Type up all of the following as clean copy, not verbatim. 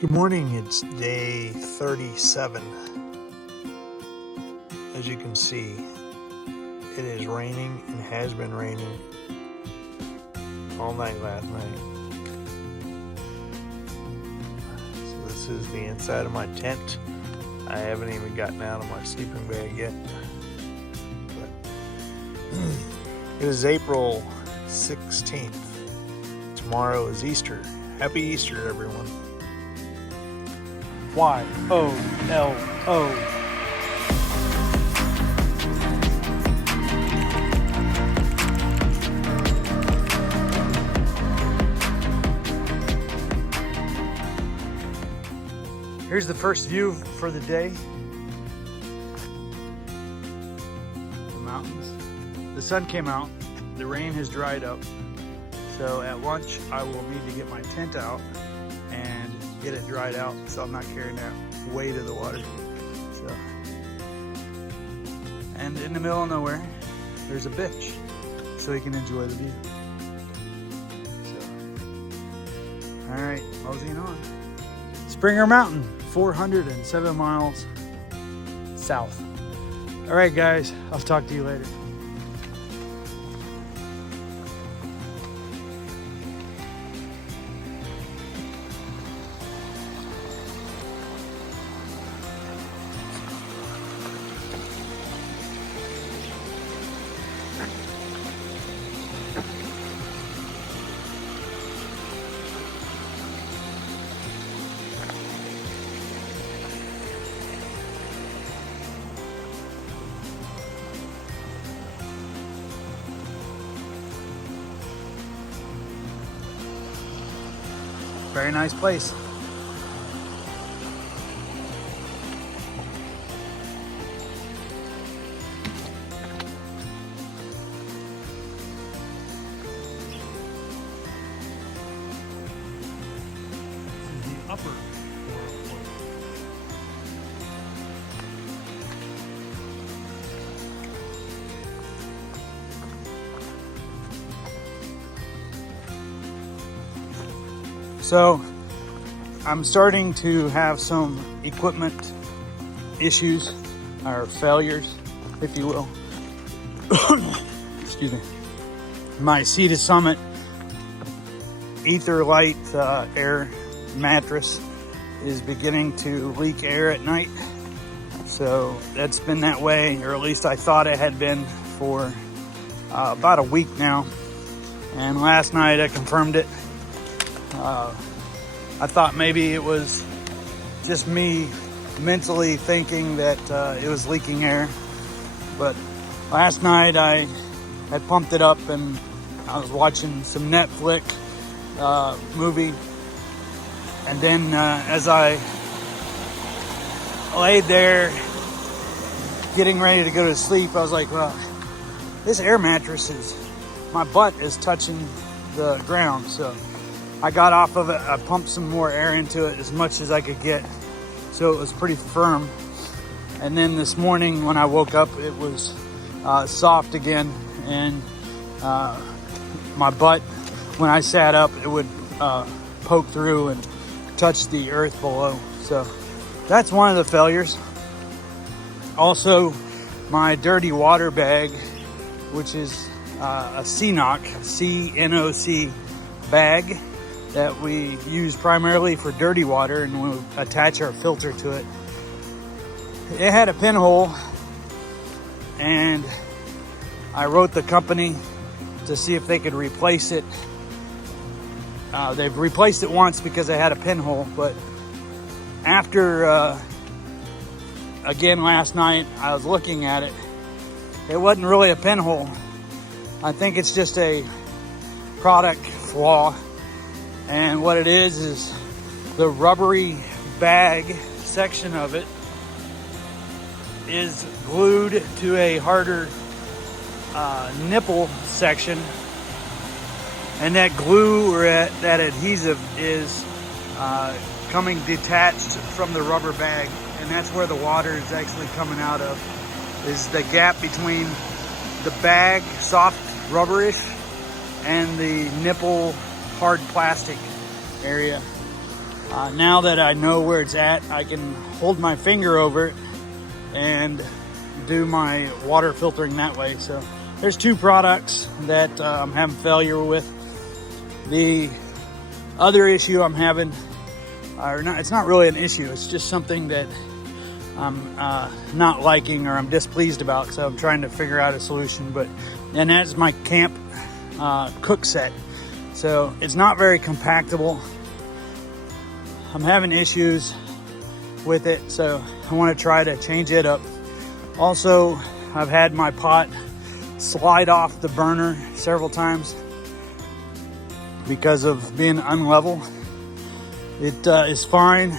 Good morning, it's day 37. As you can see, it is raining and has been raining all night last night. So this is the inside of my tent. I haven't even gotten out of my sleeping bag yet. But it is April 16th. Tomorrow is Easter. Happy Easter, everyone. YOLO. Here's the first view for the day. The mountains. The sun came out. The rain has dried up. So at lunch, I will need to get my tent out and get it dried out so I'm not carrying that weight of the water. So, and in the middle of nowhere, there's a bench so you can enjoy the view. So, all right, moseying on. Springer Mountain, 407 miles south. All right, guys, I'll talk to you later. Very nice place. This is the upper. So I'm starting to have some equipment issues, or failures, if you will. Excuse me. My Sea to Summit ultralight air mattress is beginning to leak air at night. So that's been that way, or at least I thought it had been for about a week now. And last night I confirmed it. I thought maybe it was just me mentally thinking that it was leaking air, but last night I had pumped it up and I was watching some Netflix movie, and then as I laid there getting ready to go to sleep, I was like, well, this air mattress my butt is touching the ground. So I got off of it, I pumped some more air into it, as much as I could get, so it was pretty firm. And then this morning when I woke up, it was soft again, and my butt, when I sat up, it would poke through and touch the earth below. So that's one of the failures. Also, my dirty water bag, which is a CNOC, C-N-O-C bag, that we use primarily for dirty water, and we'll attach our filter to it. It had a pinhole, and I wrote the company to see if they could replace it. They've replaced it once because I had a pinhole, but after, again last night, I was looking at it. It wasn't really a pinhole. I think it's just a product flaw. And what it is the rubbery bag section of it is glued to a harder nipple section. And that glue, or that adhesive, is coming detached from the rubber bag. And that's where the water is actually coming out of, is the gap between the bag, soft rubberish, and the nipple hard plastic area. Now that I know where it's at, I can hold my finger over it and do my water filtering that way. So there's two products that I'm having failure with. The other issue I'm having, it's not really an issue, it's just something that I'm not liking or I'm displeased about, so I'm trying to figure out a solution. And that's my camp cook set. So it's not very compactable. I'm having issues with it, so I want to try to change it up. Also, I've had my pot slide off the burner several times because of being unlevel. It is fine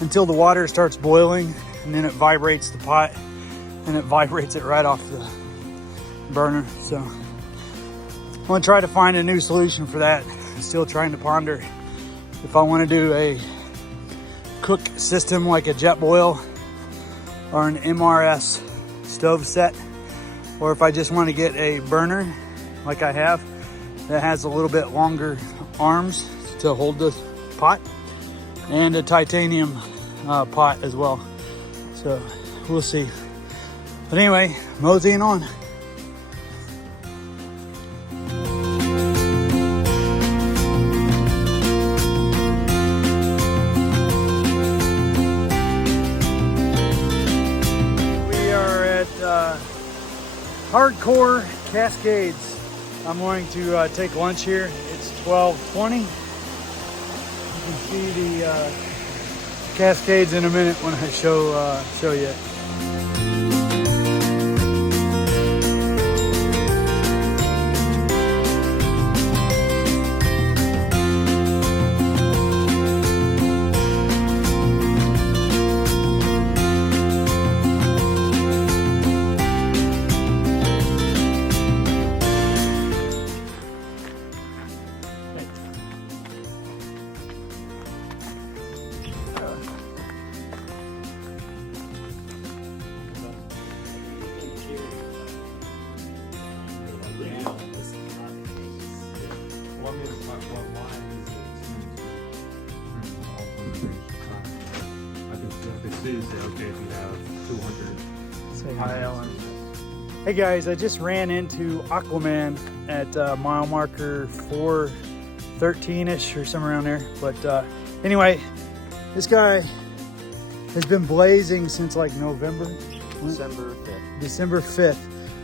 until the water starts boiling, and then it vibrates the pot and it vibrates it right off the burner. So I'm gonna try to find a new solution for that. I'm still trying to ponder if I want to do a cook system like a jet boil or an MRS stove set, or if I just want to get a burner like I have that has a little bit longer arms to hold the pot, and a titanium pot as well. So we'll see. But anyway, moseying on. We are at Hardcore Cascades. I'm going to take lunch here. It's 12:20. You can see the Cascades in a minute when I show you. Say hi, Ellen. Hey guys, I just ran into Aquaman at mile marker 413-ish or somewhere around there. But anyway, this guy has been blazing since like November. December 5th.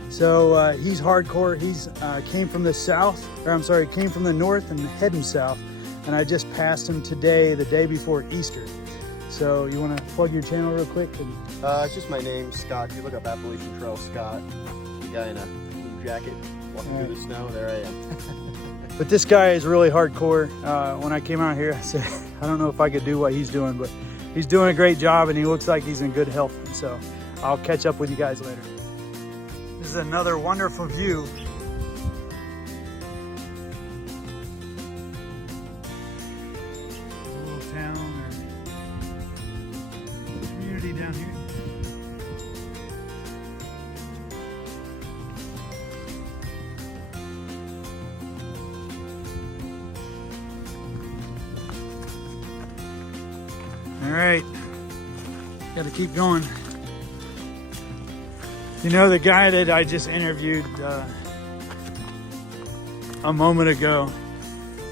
So he's hardcore. He's came from the south, or I'm sorry, came from the north and heading south. And I just passed him today, the day before Easter. So you want to plug your channel real quick? It's just my name, Scott. If you look up Appalachian Trail Scott, the guy in a blue jacket walking through the snow, there I am. But this guy is really hardcore. When I came out here, I said, I don't know if I could do what he's doing, but he's doing a great job and he looks like he's in good health. And so I'll catch up with you guys later. This is another wonderful view. A little town or community down here. All right, got to keep going. You know, the guy that I just interviewed a moment ago,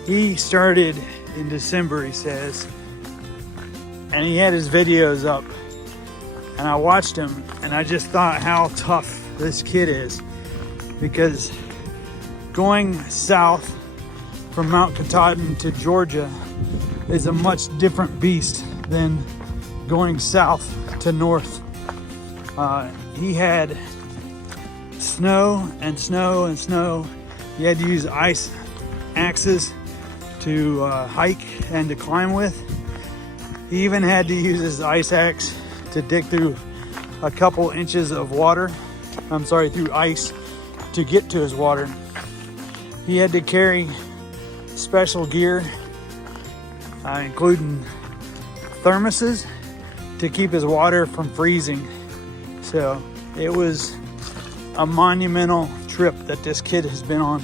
he started in December, he says, and he had his videos up, and I watched him, and I just thought how tough this kid is, because going south from Mount Katahdin to Georgia is a much different beast than going south to north. He had snow and snow and snow. He had to use ice axes to hike and to climb with. He even had to use his ice axe to dig through a couple inches of water. I'm sorry, through ice to get to his water. He had to carry special gear, including thermoses to keep his water from freezing. So it was a monumental trip that this kid has been on.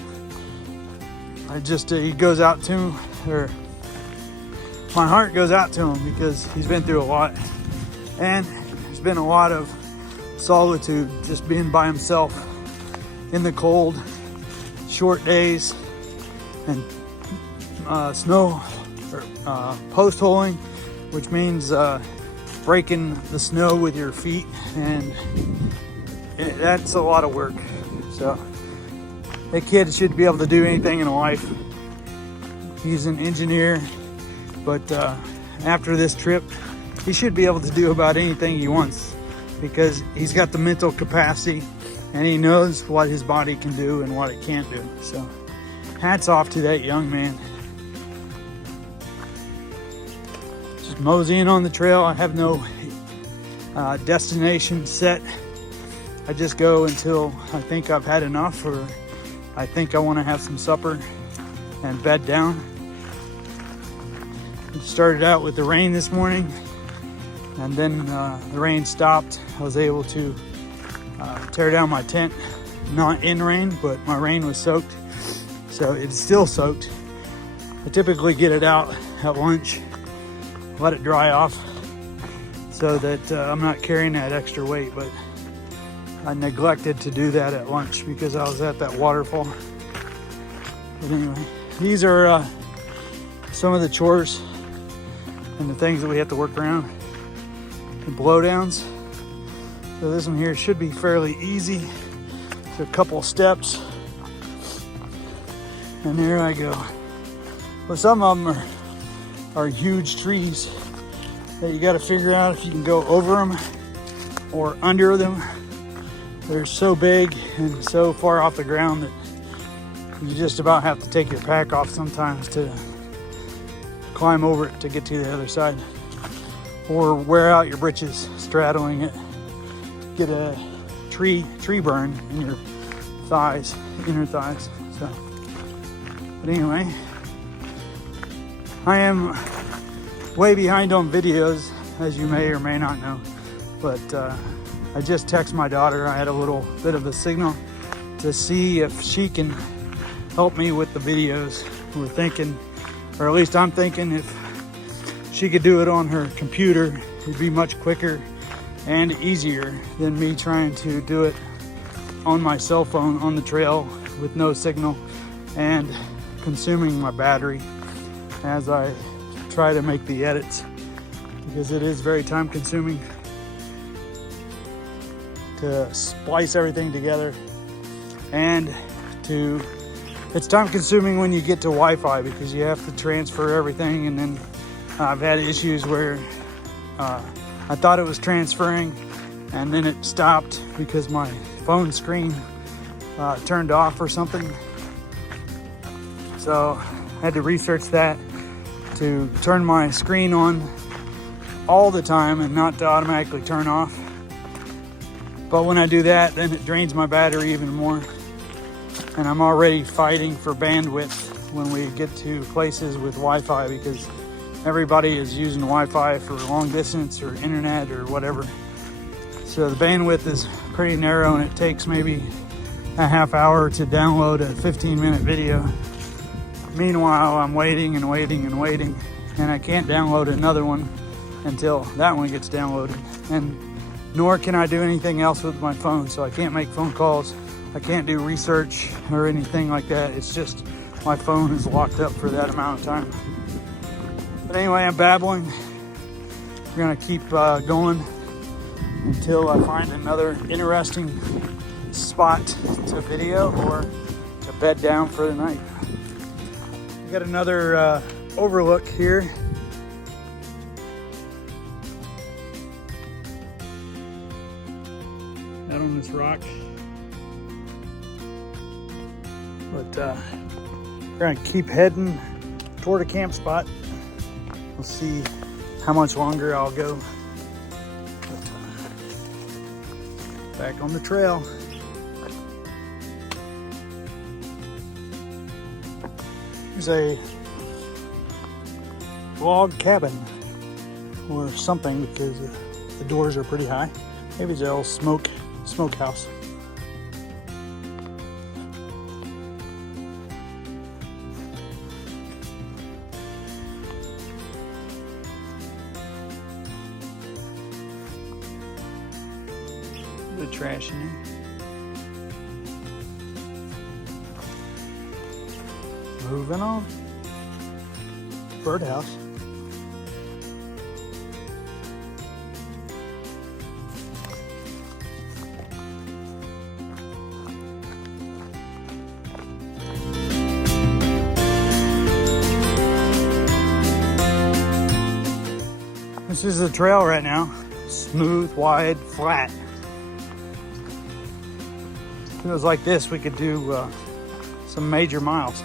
He goes out to, or my heart goes out to him because he's been through a lot, and there's been a lot of solitude just being by himself in the cold, short days, and snow or post holing, which means breaking the snow with your feet, and that's a lot of work. So that kid should be able to do anything in life. He's an engineer, but after this trip, he should be able to do about anything he wants because he's got the mental capacity and he knows what his body can do and what it can't do. So hats off to that young man. Just moseying on the trail. I have no destination set. I just go until I think I've had enough, or I think I want to have some supper and bed down. It started out with the rain this morning, and then the rain stopped. I was able to tear down my tent, not in rain, but my rain was soaked, so it's still soaked. I typically get it out at lunch, let it dry off so that I'm not carrying that extra weight, but I neglected to do that at lunch because I was at that waterfall. But anyway, these are some of the chores and the things that we have to work around. The blowdowns. So this one here should be fairly easy. It's a couple steps. And there I go. But some of them are huge trees that you got to figure out if you can go over them or under them. They're so big and so far off the ground that you just about have to take your pack off sometimes to climb over it to get to the other side, or wear out your britches straddling it. Get a tree burn in your thighs, inner thighs. So, but anyway, I am way behind on videos, as you may or may not know, but I just texted my daughter. I had a little bit of a signal to see if she can help me with the videos. We're thinking, or at least I'm thinking, if she could do it on her computer, it'd be much quicker and easier than me trying to do it on my cell phone on the trail with no signal and consuming my battery as I try to make the edits, because it is very time consuming to splice everything together, and it's time consuming when you get to Wi-Fi because you have to transfer everything. And then I've had issues where I thought it was transferring and then it stopped because my phone screen turned off or something. So I had to research that to turn my screen on all the time and not to automatically turn off. But when I do that, then it drains my battery even more. And I'm already fighting for bandwidth when we get to places with Wi-Fi, because everybody is using Wi-Fi for long distance or internet or whatever. So the bandwidth is pretty narrow, and it takes maybe a half hour to download a 15-minute video. Meanwhile, I'm waiting and waiting and waiting, and I can't download another one until that one gets downloaded. And nor can I do anything else with my phone. So I can't make phone calls. I can't do research or anything like that. It's just my phone is locked up for that amount of time. But anyway, I'm babbling. We're gonna keep going until I find another interesting spot to video or to bed down for the night. We got another overlook here. Out on this rock. But we're gonna keep heading toward a camp spot. We'll see how much longer I'll go. But, back on the trail. There's a log cabin or something, because the doors are pretty high. Maybe it's a little smokehouse. of trash in there. Moving on. Birdhouse. This is the trail right now. Smooth, wide, flat. If it was like this, we could do some major miles.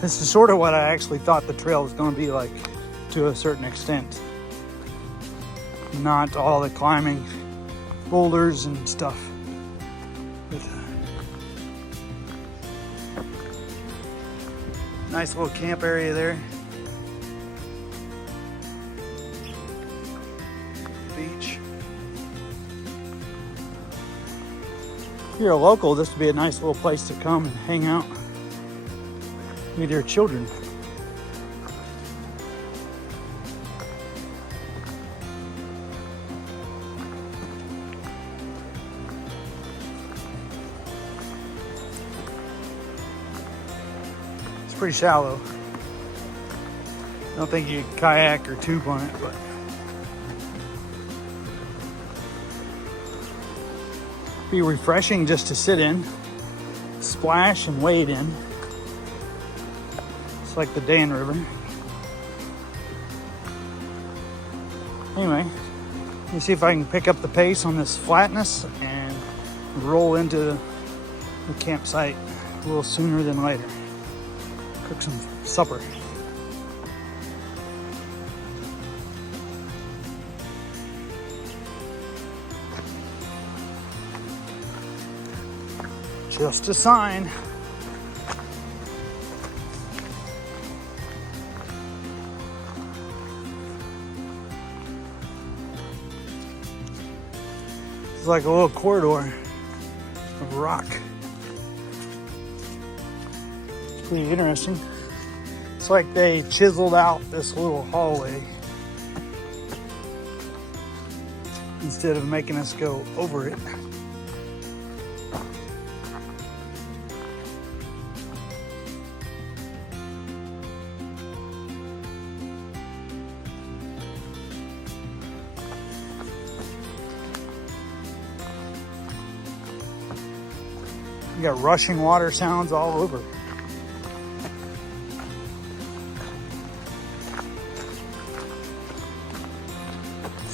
This is sort of what I actually thought the trail was going to be like to a certain extent. Not all the climbing boulders and stuff. But, nice little camp area there. Beach. If you're a local, this would be a nice little place to come and hang out with your children. It's pretty shallow. I don't think you can kayak or tube on it, but be refreshing just to sit in, splash and wade in. It's like the Dan River. Anyway, let me see if I can pick up the pace on this flatness and roll into the campsite a little sooner than later. Cook some supper. Just a sign. It's like a little corridor of rock. It's pretty interesting. It's like they chiseled out this little hallway instead of making us go over it. You got rushing water sounds all over.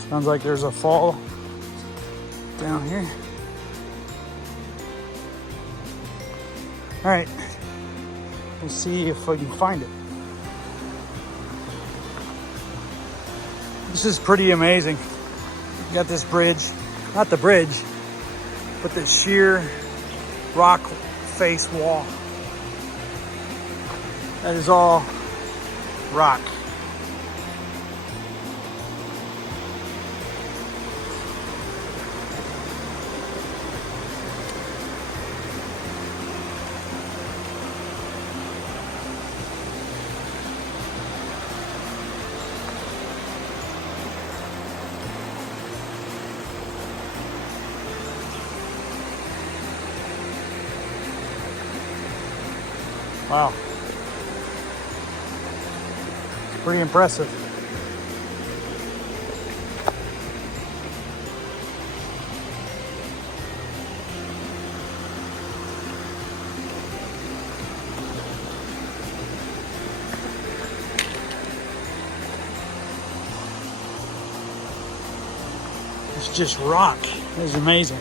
Sounds like there's a fall down here. All right, we'll see if I can find it. This is pretty amazing. You got this bridge, not the bridge, but the sheer rock face wall. That is all rock. Wow. It's pretty impressive. It's just rock. It's amazing.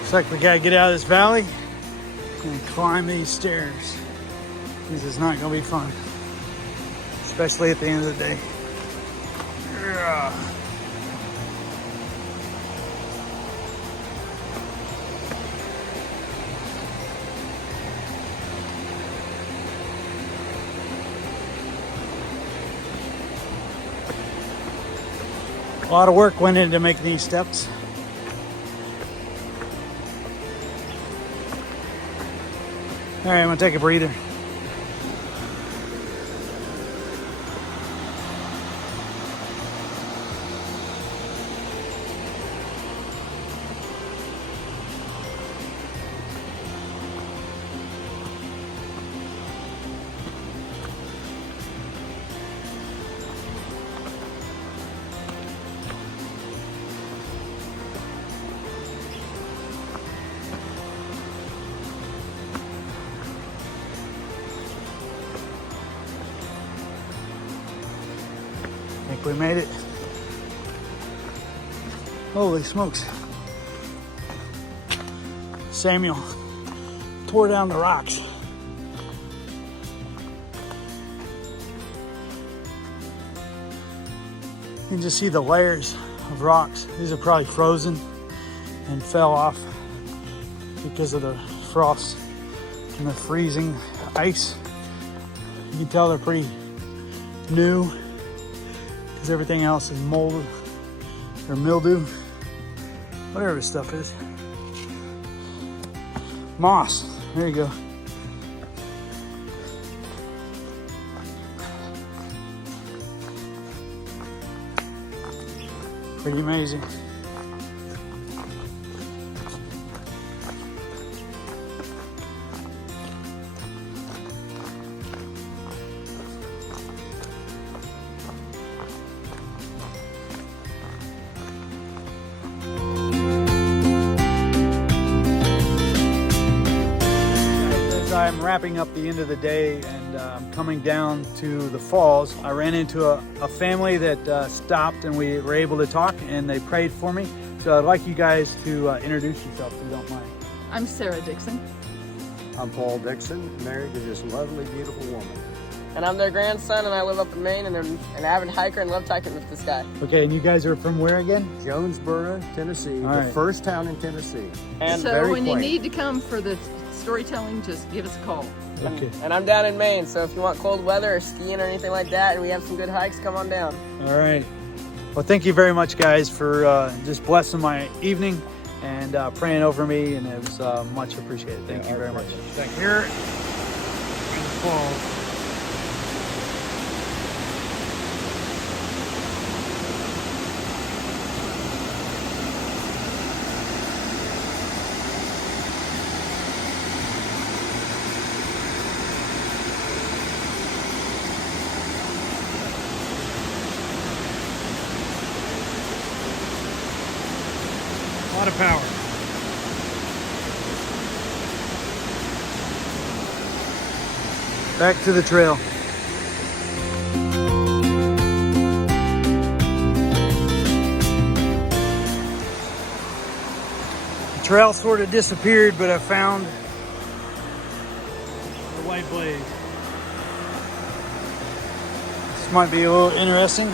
Looks like we gotta get out of this valley and climb these stairs. This is not gonna be fun, especially at the end of the day. lot of work went into making these steps. All right, I'm gonna take a breather. I think we made it. Holy smokes. Samuel tore down the rocks. You can just see the layers of rocks. These are probably frozen and fell off because of the frost and the freezing ice. You can tell they're pretty new, because everything else is molded or mildew, whatever this stuff is. Moss, there you go. Pretty amazing. I'm wrapping up the end of the day and I'm coming down to the falls. I ran into a family that stopped and we were able to talk, and they prayed for me. So I'd like you guys to introduce yourself if you don't mind. I'm Sarah Dixon. I'm Paul Dixon, married to this lovely, beautiful woman. And I'm their grandson, and I live up in Maine, and I'm an avid hiker and love hiking with this guy. Okay, and you guys are from where again? Jonesboro, Tennessee, All the right. first town in Tennessee. And So very when you quaint. need to come for the storytelling, just give us a call. Okay. And I'm down in Maine, so if you want cold weather or skiing or anything like that, and we have some good hikes, come on down. All right. Well, thank you very much, guys, for just blessing my evening and praying over me, and it was much appreciated. Thank you very much. Here in the falls. A lot of power. Back to the trail. The trail sort of disappeared, but I found the white blaze. This might be a little interesting.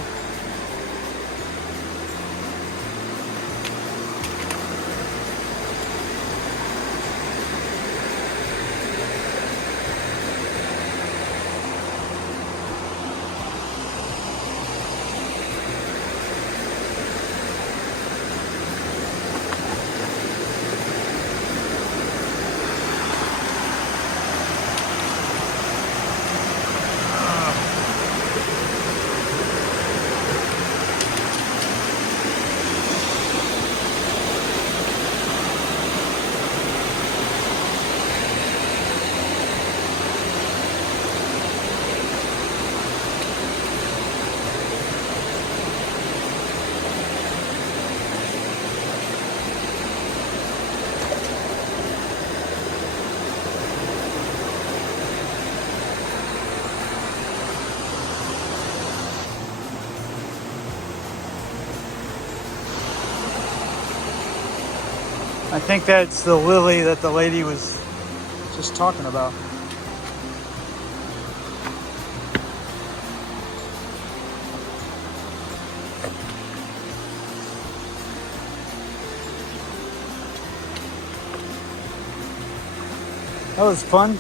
I think that's the lily that the lady was just talking about. That was fun.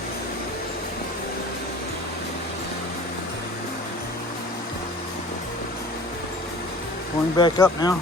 Going back up now.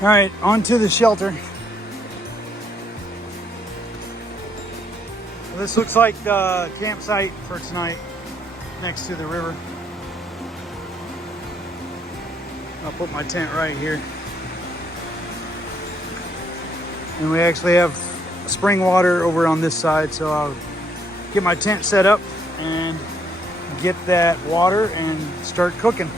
All right, on to the shelter. This looks like the campsite for tonight, next to the river. I'll put my tent right here. And we actually have spring water over on this side, so I'll get my tent set up and get that water and start cooking.